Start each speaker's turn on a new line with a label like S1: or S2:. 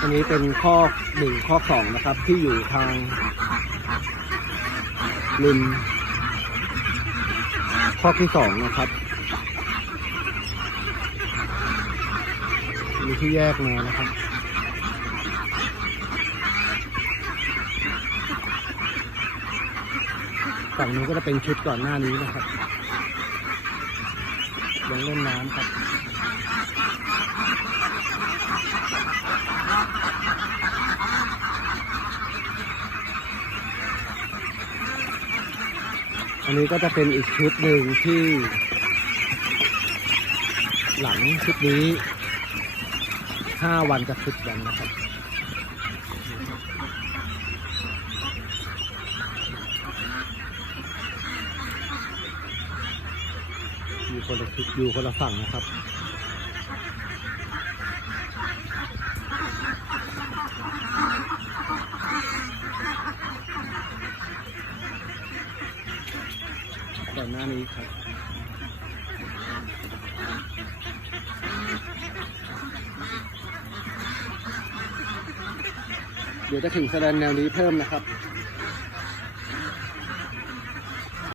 S1: อันนี้เป็นข้อหนึ่งข้อสองนะครับ ที่อยู่ทางริมข้อที่สองนะครับมีที่แยกมานะครับฝั่งนู้นก็จะเป็นชุดก่อนหน้านี้นะครับยังเล่นน้ำครับ อันนี้ก็จะเป็นอีกชุดหนึ่งที่ หลังชุดนี้ห้าวันกับสิบวันนะครับ อยู่คนละชุดอยู่คนละฝั่งนะครับ ก่อนหน้านี้ครับเดี๋ยวจะถึงแสดงแนวนี้เพิ่มนะครับ